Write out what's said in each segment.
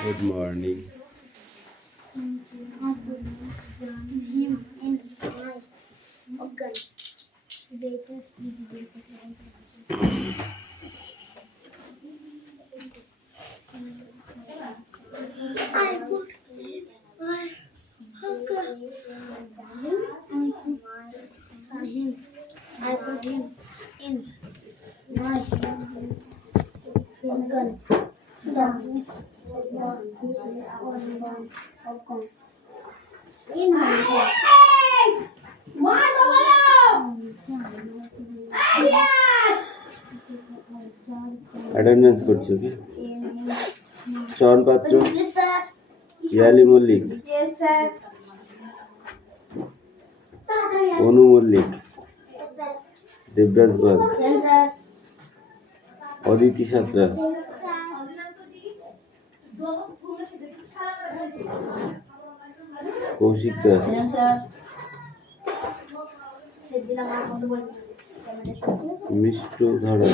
Good morning. I put him in my gun. In my attendance করছি okay Chayan Patra Yes, sir. ইয়ালি Mallick Yes, sir. Anu Mallick Yes, sir. Debraj Bag Yes, sir. Aditi Santra Kaushik Das Mishtu Dhara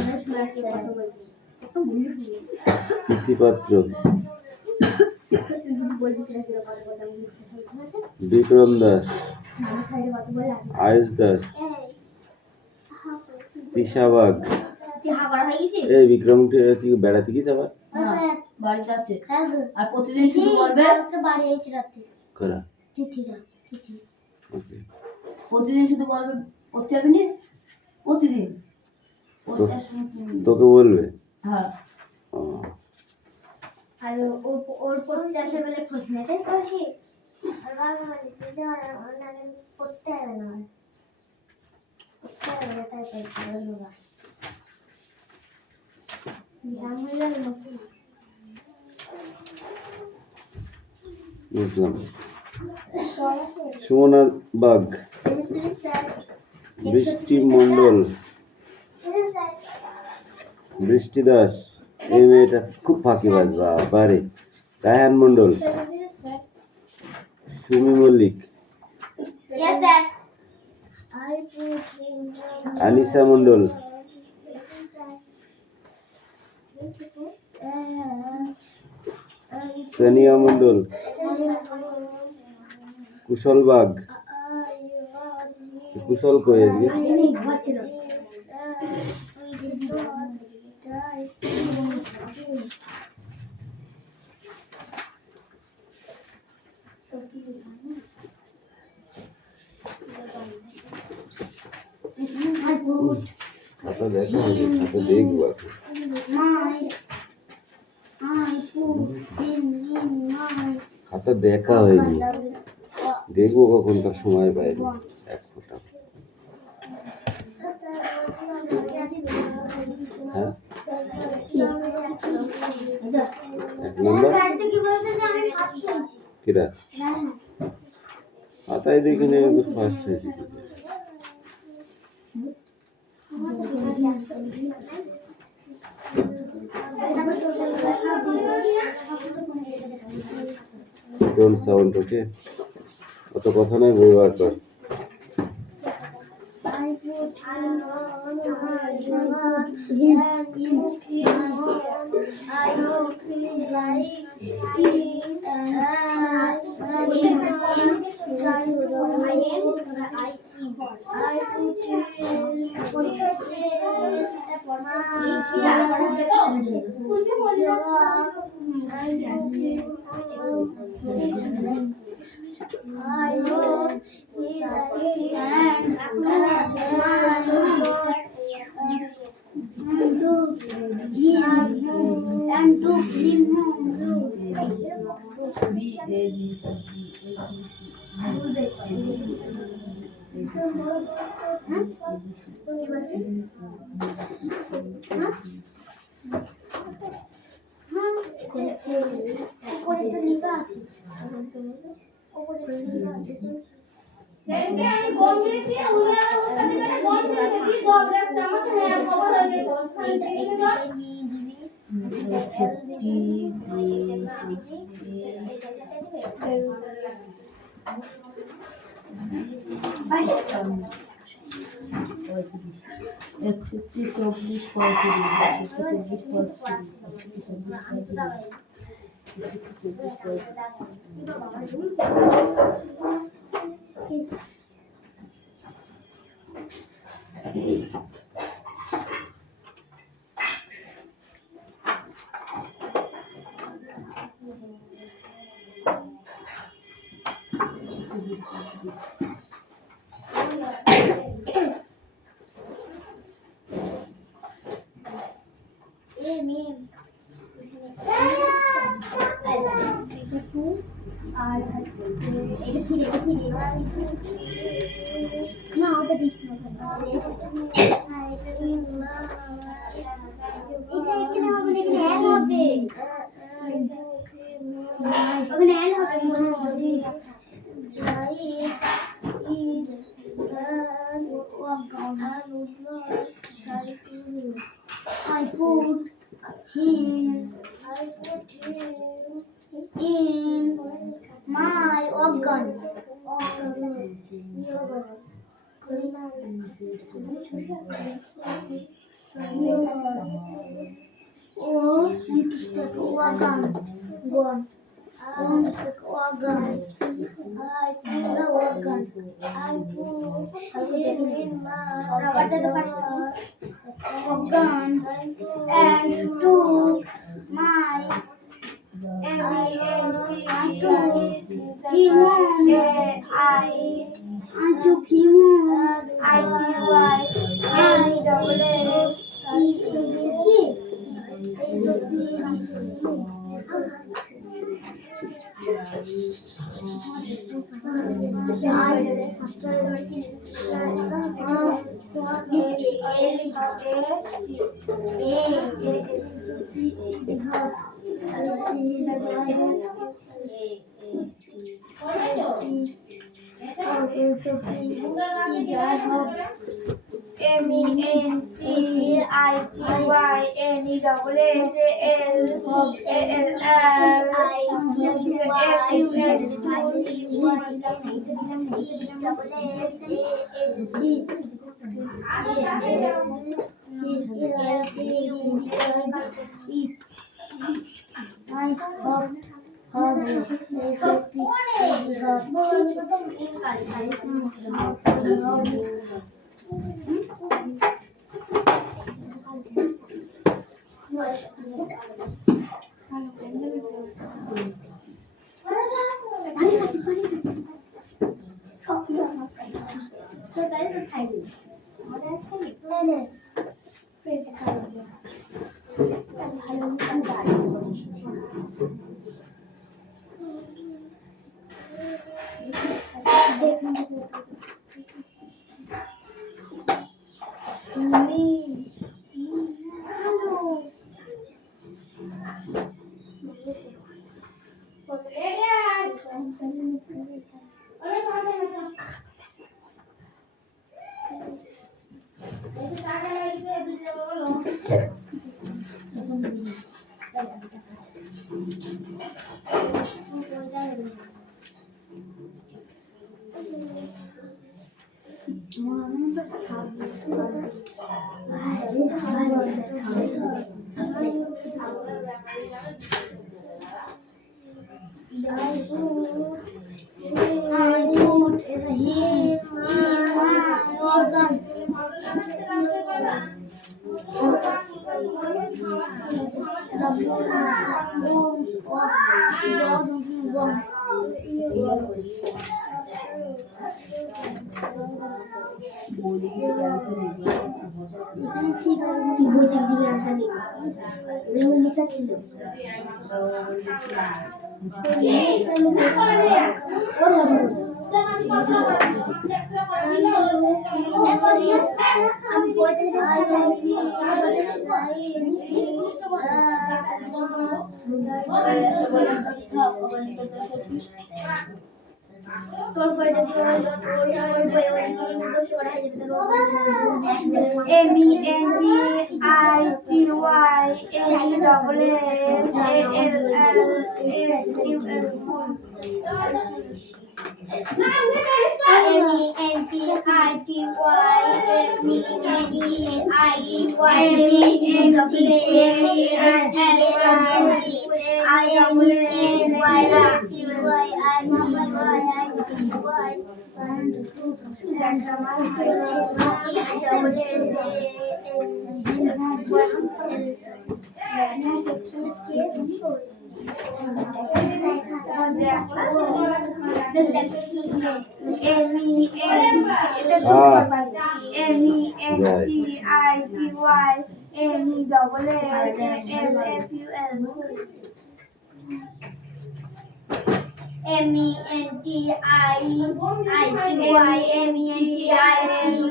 Tithi Patra Bikram Das Ayush Das Tisha Bag এই বিক্রম কি বেড়াতে গিয়েছে আবার বাড়িতে আছে আর প্রতিদিন শুধু বলবে বাড়ি আইছে রাতে করা তিথি ওকে প্রতিদিন শুধু বলবে পড়তে যাবি না প্রতিদিন তোকে বলবে হ্যাঁ ও, আর ওর চাষের বেলা খোঁজ নেই তাই কৌশি আর বাবা মানে পড়তে হবে না পড়তে হবে না তাই করতে হবে বাবা দাম হয়ে যাবে নাকি বুঝলাম সুমনা বাগ প্লিজ স্যার বৃষ্টি মণ্ডল স্যার বৃষ্টি দাস এই মেয়েটা খুব ফাঁকিবাজ বাবারে রায়হান মণ্ডল সুমি মল্লিক Yes, sir. আনিসা মণ্ডল সানিয়া মণ্ডল কুশল বাগ কুশল কই আজকে খাতা দেখা হয়নি খাতা দেখবো এখন খাতা দেখা হয়নি দেখবো কখনকার সময় পাইনি এক ফোঁটা হ্যাঁ এক নম্বর কিরা খাতায় দেখে নেই ফার্স্ট হয়েছি Don't sound okay? অত কথা নাই ব্যবহার কর and to him B A B C D A B C একষট্টি, চব্বিশ, পঁয়ত্রিশ, একষট্টি, চব্বিশ, পঁয়ত্রিশ, একষট্টি, চব্বিশ, পঁয়ত্রিশ। আর এটা ফিরে না ওটা দিস না এটা এখানে হবে না, এখানে অ্যাল হবে, ওখানে অ্যাল হবে যদি যাই I put him in my organ. Or mistake organ. Gone. Mistake organ. I put the organ. I put him in my organ and took my I took him on. I took him on.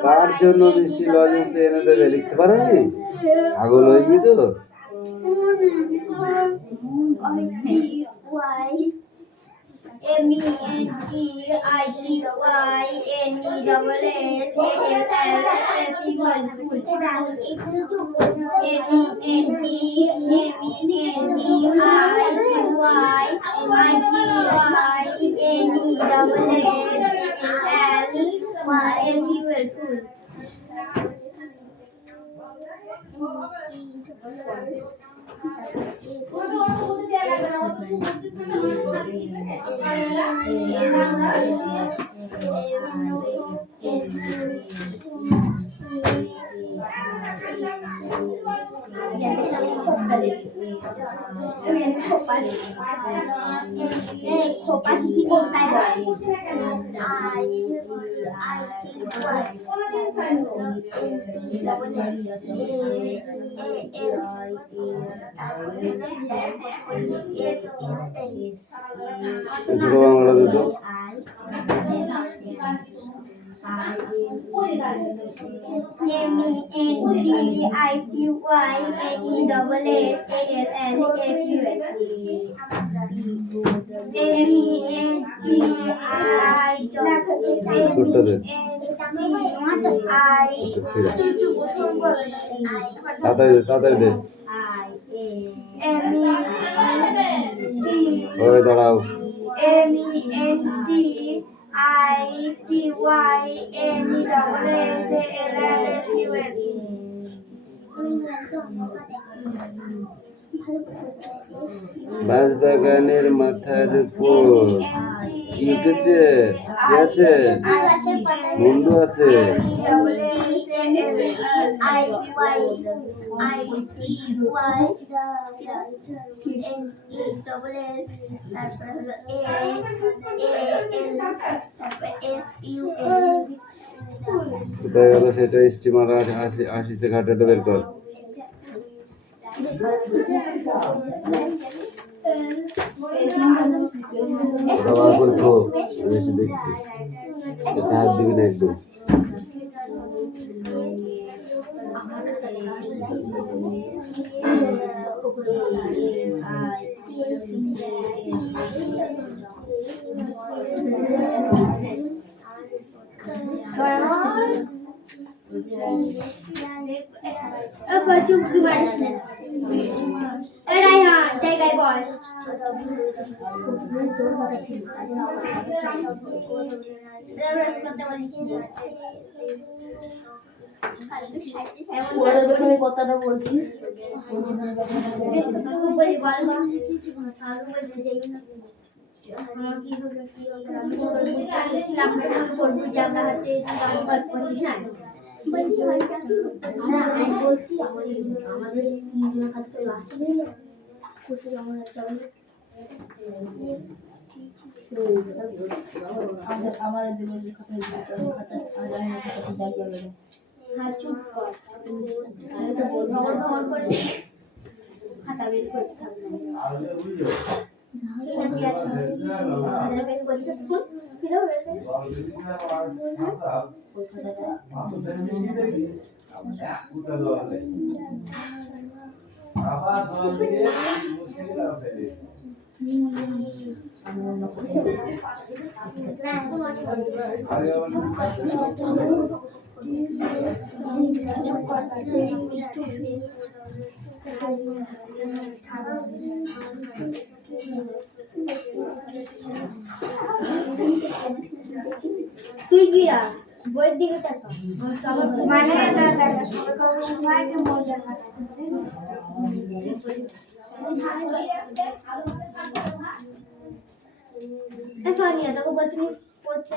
কার জন্য মিষ্টি lozenges এনে দেবে লিখতে পারোনি? ছাগল হয়ে গিয়েছো তো? ছোট বাংলা দুটো উত্তরটা দে। তাড়াতাড়ি দে, তাড়াতাড়ি দে। ওই দাঁড়াও। বাঁশবাগানের মাথার উপর কি উঠেছে? কি আছে? মুন্ডু আছে। কোথায় গেল সেটা? স্টিমার আসিছে ঘাটাটা বের কর। আবার বলতো আমি এসে দেখছি এটা হাত দিবি না একদম। কথাটা বলছি আমার খাতা বের করতে হবে তুই কি বইয়ের দিকে তাকাও মানে এটা দেখা সবাইকে মজা সোনিয়া তোকে বলছিলি পড়তে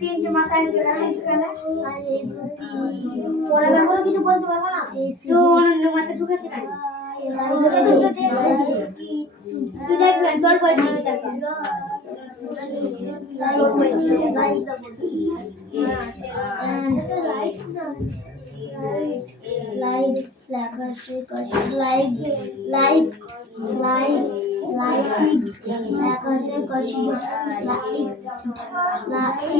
তিনটে মাথায় ওরা ব্যাপারে কিছু বলতে পারবো না তো অন্য মাথায় ঢুকেছে কেন তুই দেখবি তোর বই দিবি তাকে লাইট লেখা শেখা লাইক লাইক লাইক লাইক লেখা শেখা লাইক লাইক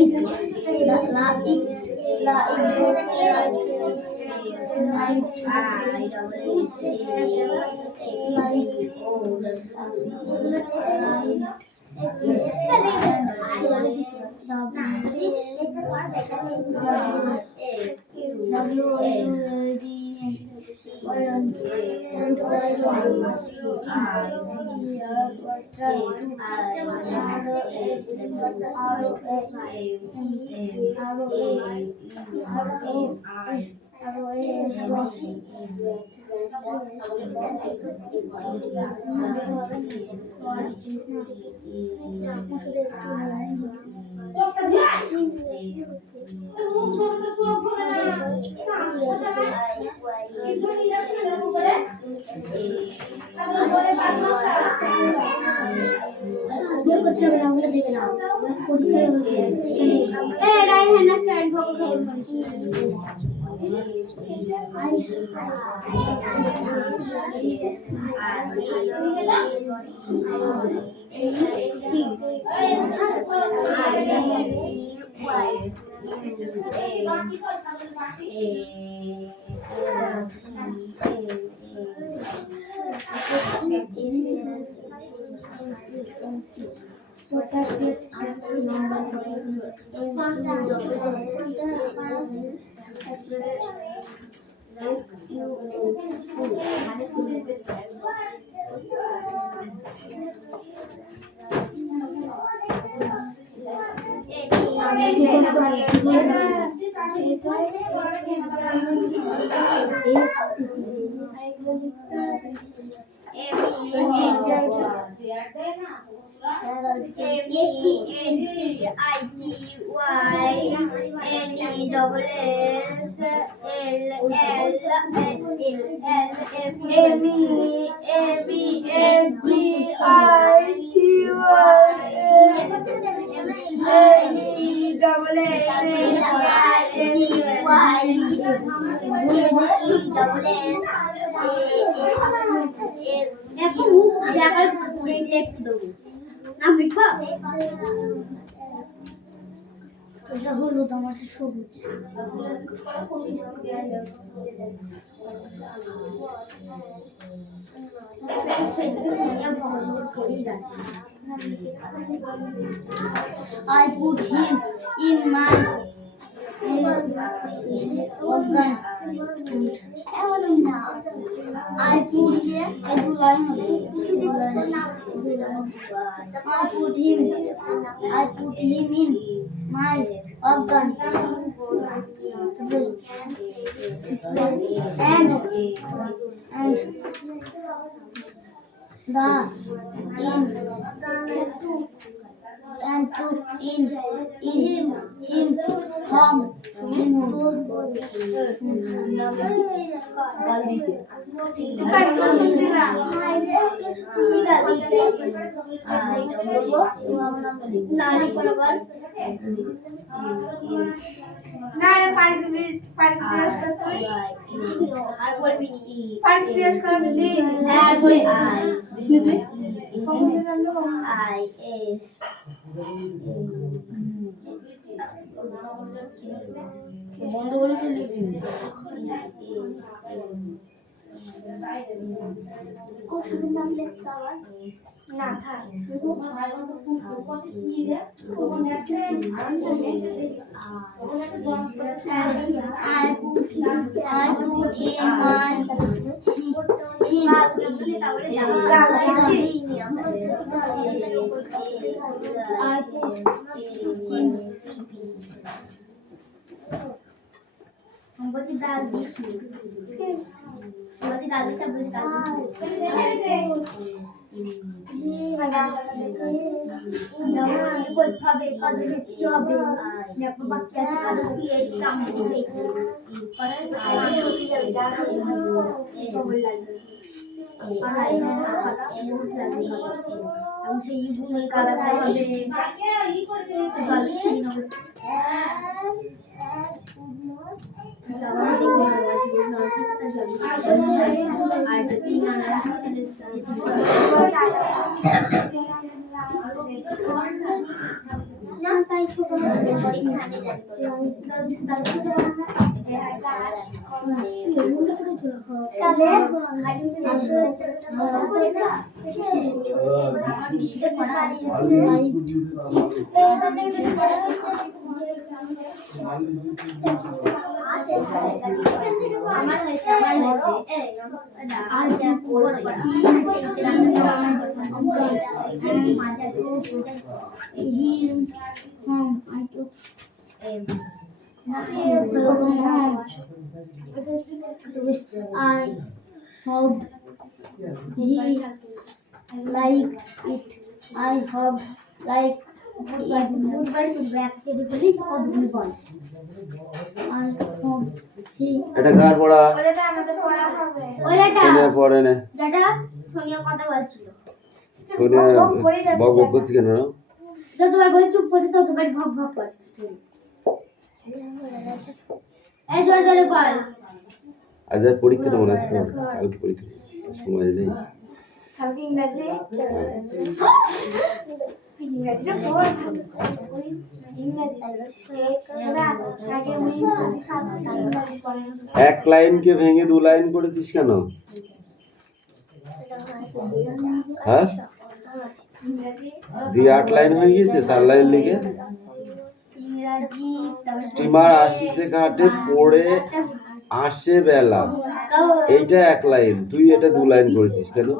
এটা হলো টমেটো সবুজ I put him in my organ. I put him in my organ. And took in him home. বন্ধ করে তো লিখবি খুব সুন্দর নাম লিখতে আবার না থাক I put in my বলছি ডাল দিস বলছি ডাল দিতে বলছি ডাল করতে হবে কাজে দেখতে হবে দেখো বাচ্চা আছে কাজে কি এই কাম দিবে করার সেই ভূমি কাটাতে হবে I hope like এটা কার পড়া? সোনিয়া পড়ে না। সোনিয়া কথা বলছিল। সোনিয়া বক বক করছে কেন? তো তোমার বই চুপ করে তো তোমার ভক ভক করছে। এই জোরে জোরে বল। আজ আর পরীক্ষাটা মনে আছে? কালকে পরীক্ষা সময় নেই। কালকে ইংরেজি ইংরেজিটা পড় ইংরেজি আগে এক লাইনকে ভেঙে দু লাইন করেছিস কেন? হ্যাঁ দি 8 লাইন হয়ে গেছে 4 লাইন লিখে। স্টিমার আসিছে ঘাটে পড়ে আসে বেলা, এইটা এক লাইন, তুই এটা 2 লাইন করেছিস কেন?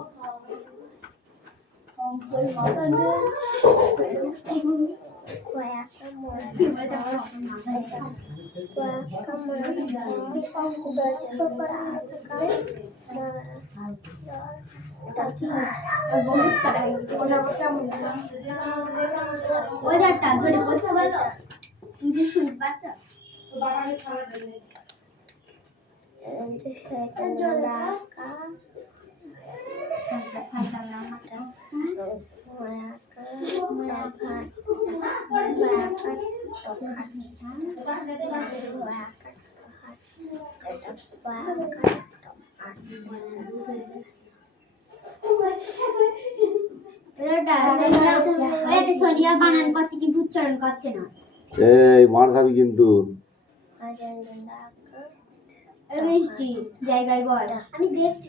সোনিয়া বানান করছে কিন্তু উচ্চারণ করছে না। এই মার খাবি কিন্তু। মিষ্টি জায়গায় বল। আমি দেখছি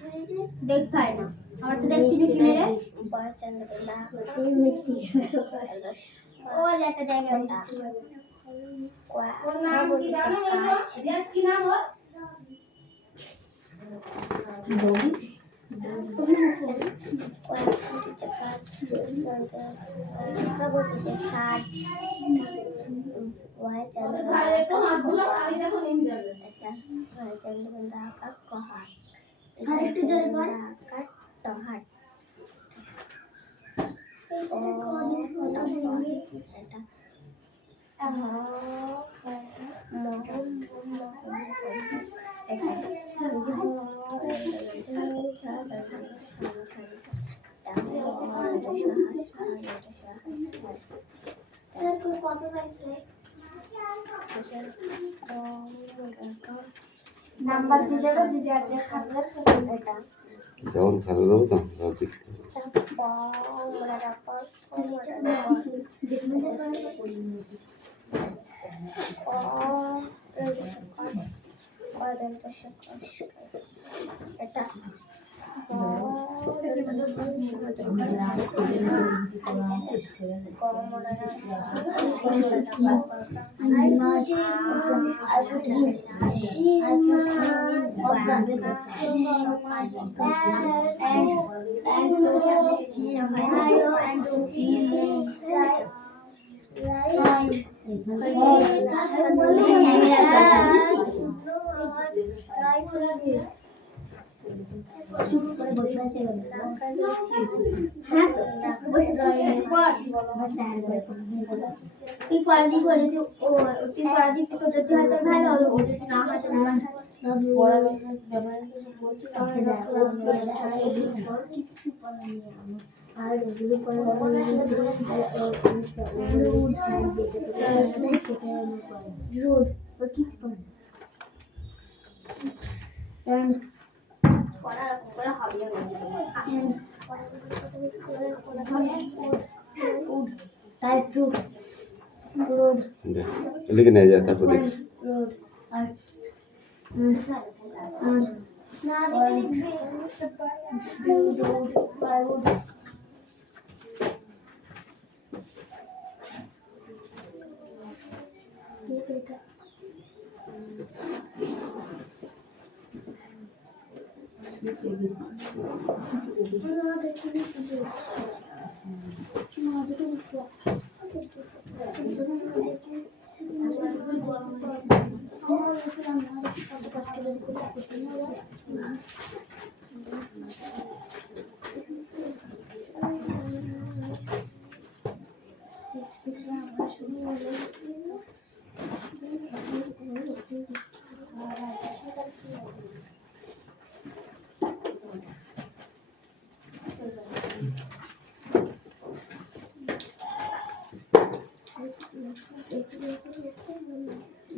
দেখতে হয় না, আমার তো দেখছি কি মেরে মিষ্টি ও একটা জায়গায় মিষ্টি ওর নাম কি জানো? এলিয়াস কি নাম ওর? বলি নাম্বার দিয়ে দেবো যার যার খাবার এটা যখন খাতা দেবো তখন এটা তুই পড়ালি বলে যে ও তুই পড়ালি তো যদি হয়তো ভালো হলো ও যদি না হয় আর ওগুলো রোড তো ঠিক করা হবে রোড লিখে নিয়ে যায় তারপর দেখ রোড আর না রোড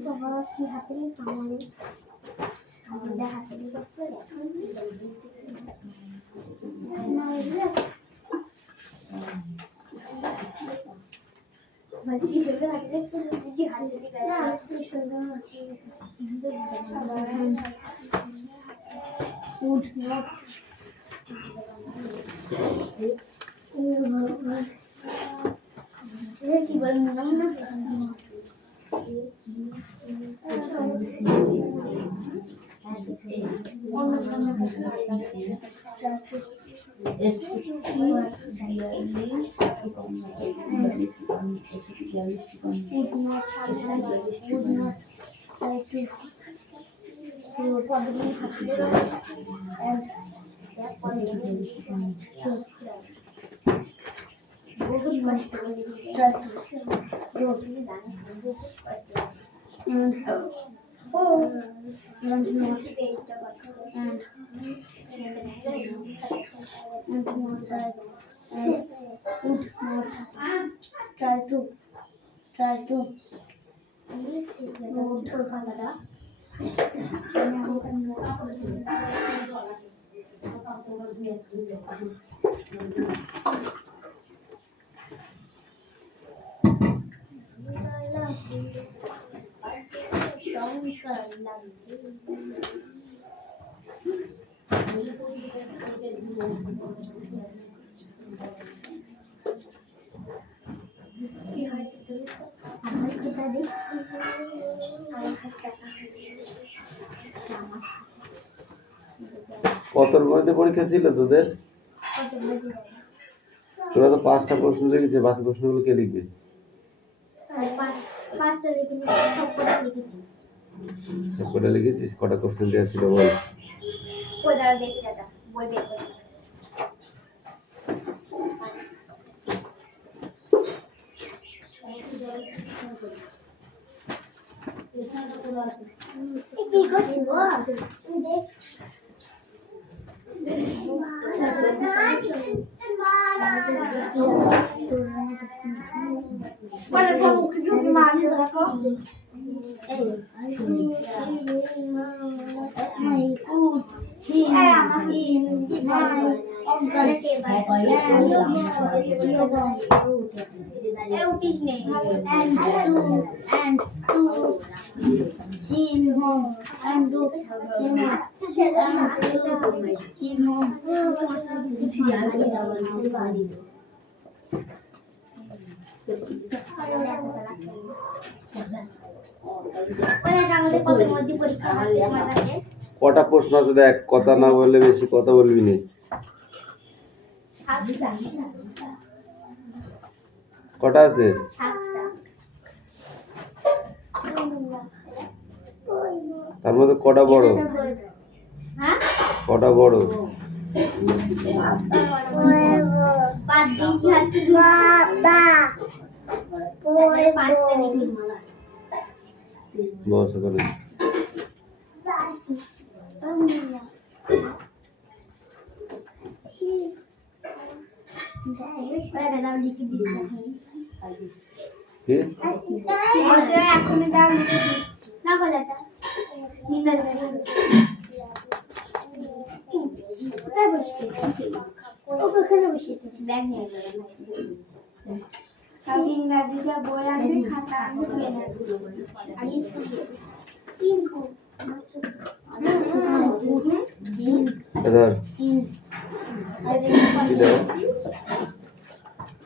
বাবা কি হাতে কামারে আমাদের হাতে গেছে না বাজি হেতে হাতে কি হাতে গেছে না কি সুন্দর উঠ না কি বলেন না না try to কতর মধ্যে পরীক্ষা ছিল তোদের? তোরা তো 5টা প্রশ্ন লিখেছে, বাকি প্রশ্নগুলো কে লিখবে? সবকটা লিখেছিস? কটা কোশ্চেন দেওয়া ছিল বল? উঠিস নে and two him home and do him আমাদের কত মধ্যে পরীক্ষা আছে আমার কাছে কটা প্রশ্ন আছে দেখ, কথা না বললে বেশি কথা বলবি না। কটা আছে? তার মধ্যে কটা বড়? হ্যাঁ কটা বড়? বস ওখানে। কি? ইংরাজিটা বই আনবে খাতা আনবে এবার কি দাও?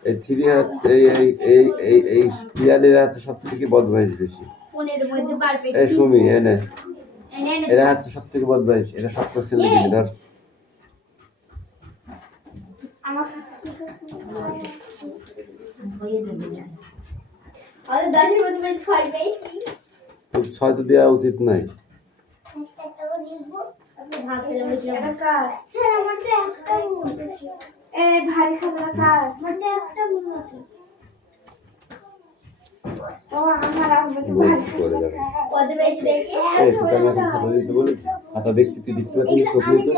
এই থ্রি হাত এই পিয়ালির হাতে সব থেকে বদমাইশ বেশি। এই সুমি এনে এরা হচ্ছে সব থেকে বদমাইশ, এটা সব কোশ্চেন লিখবি ধর। তোর 6 তো দেওয়া উচিত নাই। খাতা দেখছি তুই দেখতে পাচ্ছিস চোখ নেই তো?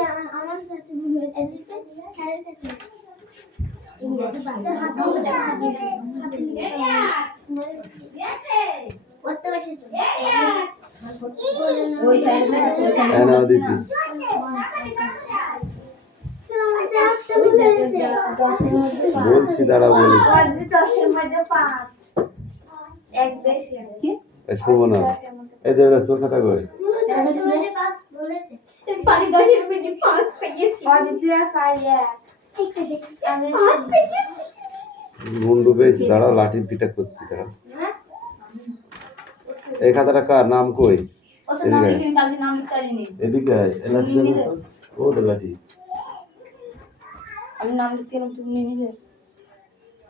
বলছি দাঁড়া বলি শুভ না। এই দেখ তোর খাতা করে মুন্ডু পেয়েছি, দাঁড়া লাঠির পিটা করছি দাঁড়া। এই খাতাটা কার? নাম কই? এদিকে আয়, এই লাঠি ও তো লাঠি। আমি নাম লিখতে গেলাম, তুমি নিয়ে নিলে।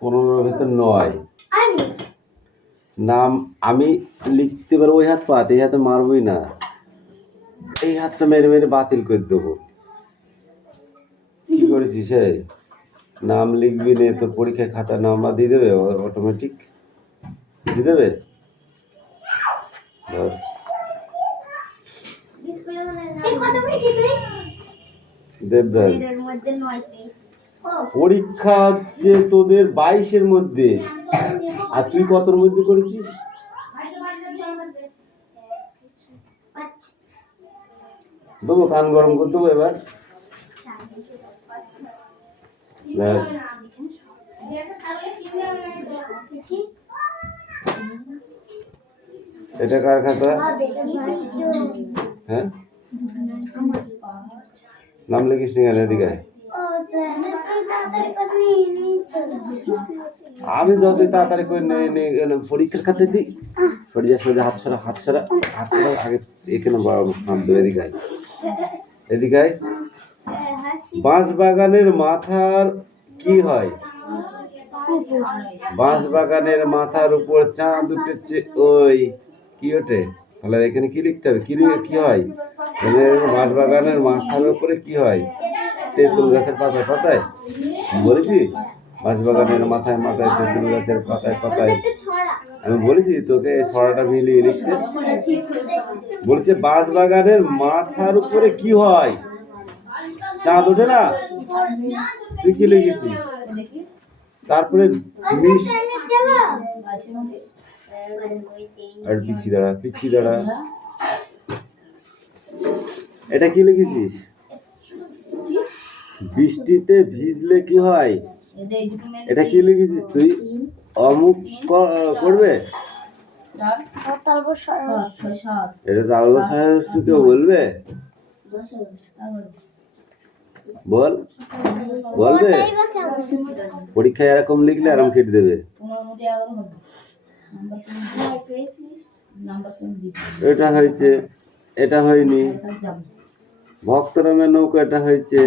15 ভিতর 9 নাম আমি লিখতে পারবো। ওই হাত পাত, এই হাতে মারবই না, এই হাতটা মেরে মেরে বাতিল করে দেবো। কি করেছিস? এই নাম লিখবি নে, তোর পরীক্ষায় খাতা নাম্বার দিয়ে দেবে, অটোমেটিক দিয়ে দেবে। ধর দেবরাজ, পরীক্ষা হচ্ছে তোদের 22-এর মধ্যে, আর তুই কতর মধ্যে করেছিস? দেবো কান গরম করে দেবো এবার। এটা কার খাতা? হ্যাঁ নাম লিখিস নি কেন? এদিকে আয়। আমি যতই তাড়াতাড়ি করে পরীক্ষার খাতে দিই। সরিয়ে সোজা হাত সরা হাত সরা হাত সরা আগে এখানে হাত ধরে এদিকে আয়, এদিকে আয়। বাঁশ বাগানের মাথার কি হয়? বাঁশ বাগানের মাথার উপর চাঁদ উঠেছে, ওই কি ওঠে? তাহলে এখানে কি লিখতে হবে? কি হয়? বাঁশ বাগানের মাথার উপরে কি হয়? তেঁতুল গাছের পাতায় পাতায় বলেছি। বাঁশ বাগানের মাথায় মাথায় তেঁতুল গাছের পাতায় পাতায়। আমি বলেছি তোকে এই ছড়াটা মিলিয়ে লিখতে। বলছে বাঁশ বাগানের মাথার উপরে কি হয়? চাঁদ ওঠে না? তুই কি লিখেছিস? তারপরে আর পিছিয়ে দাঁড়া। এটা কি লিখেছিস? বৃষ্টিতে ভিজলে কি হয়? এদের এই দুটো মেলে এটা কি লিখেছিস তুই? অমুক করবে? তারপর 6 7 এটা তালবা সাহেব কেউ বলবে? বল, বলবে? ওটাই বা কেমন? পরীক্ষায় এরকম লিখলে আরাম কেটে দেবে। তোমার মধ্যে 11 হবে নাম্বার তুমি দিতে এটা হয়েছে, এটা হয়নি। যাবে ভক্তরামের নৌকা এটা হয়েছে,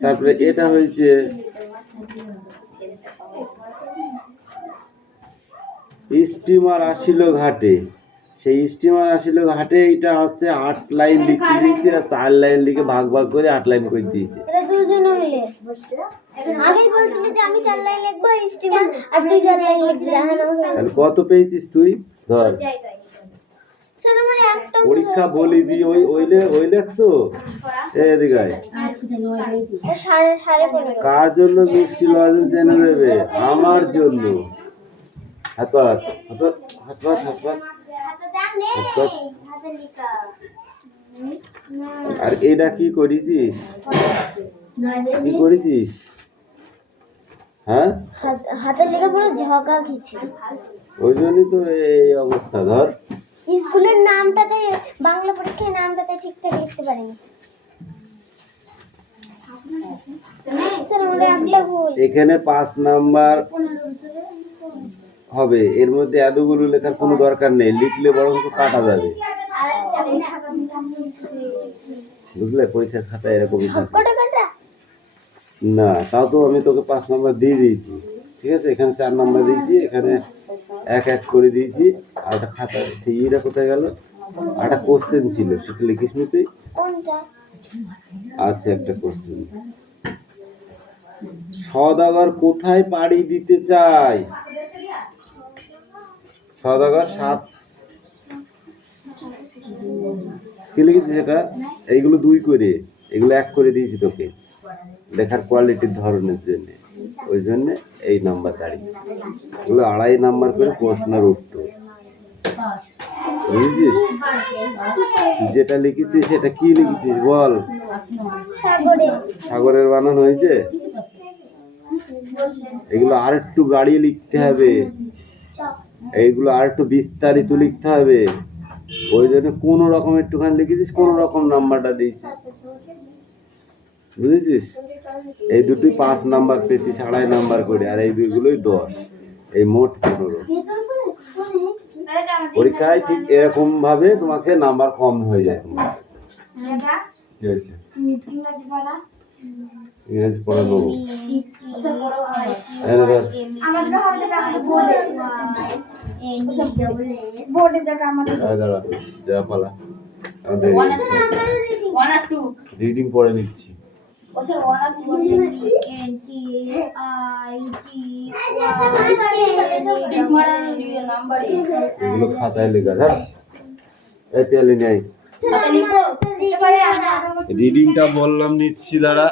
তারপরে এটা হয়েছে। স্টিমার আসিল ঘাটে, সেই স্টিমার আসিল ঘাটে এটা হচ্ছে 8 লাইন লিখে দিয়েছি আর 4 লাইন লিখে ভাগ ভাগ করে 8 লাইন করে দিয়েছি। এটা দুজনে মিলে আগেই বলছিলে যে আমি 4 লাইন লিখবো স্টিমার আর তুই 4 লাইন লিখবি। হ্যাঁ তাহলে কত পেয়েছিস তুই? ধর স্যার আমার একটা পরীক্ষা বলি দি ওই লেখছো এদিকে আয়। আর কোথায় 9 পেয়েছি 15.5 কার জন্য মিষ্টি লজেন্স এনে দেবে? আমার জন্য। হাত পাত হাত পাত হাত পাত হাত পাত। হাতে লিখা আর এটা কি করেছিস? কি করেছিস? হ্যাঁ, হাতে লিখা পুরো ঝগা কিছু। ওই জন্যই তো এই অবস্থা। ধর স্কুলের নামটাতে বাংলা পরীক্ষায় নামটাতে ঠিকঠাক লিখতে পারিনি স্যার। আমাদের একটা ভুল এখানে 5 নাম্বার হবে, এর মধ্যে এতগুলো লেখার কোনো দরকার নেই, লিখলে বরং কাটা যাবে। বুঝলে, পরীক্ষার খাতায় এরকমই থাকে। কটা কাটা না, তাও তো আমি তোকে 5 নাম্বার দিয়ে দিয়েছি, ঠিক আছে? এখানে 4 নাম্বার দিয়েছি, এখানে 1 করে দিয়েছি। আর একটা খাতা সেইটা কোথায় গেল? আর একটা কোশ্চেন ছিল, সেটা লিখিস নি তুই? কোনটা? আছে একটা কোশ্চেন। সওদাগর কোথায় পাড়ি দিতে চায়? সওদাগর 7 কি লিখেছিস এটা? এইগুলো 2 করে, এগুলো 1 করে দিয়েছি তোকে লেখার কোয়ালিটির ধরনের জন্য। ওই জন্য এই নাম্বার দাঁড়িয়ে, এগুলো 2.5 নাম্বার করে প্রশ্নের উত্তর। বুঝেছিস? যেটা লিখেছিস সেটা কি লিখেছিস বল? সাগরে। সাগরের বানান হয়েছে? এগুলো আর একটু বাড়িয়ে লিখতে হবে, এইগুলো আর একটু বিস্তারিত লিখতে হবে। ওই জন্য কোনো রকম একটুখানি লিখেছিস, কোনো রকম নাম্বারটা দিয়েছিস। বুঝেছিস? এই দুটোই 5 নাম্বার পেয়েছিস 2.5 নাম্বার করে, আর এই দুইগুলোই 10, এই মোট 15। পরীক্ষায় ঠিক এরকম ভাবে তোমাকে নাম্বার কম হয়ে যায়। তোমার কি হয়েছে? ইংরেজি পড়া নেবো। যা পালা রিডিং পড়ে নিচ্ছি। এগুলো খাতায় লেখা। ধর এই পেলে নেই, রিডিংটা বললাম নিচ্ছি, দাঁড়া।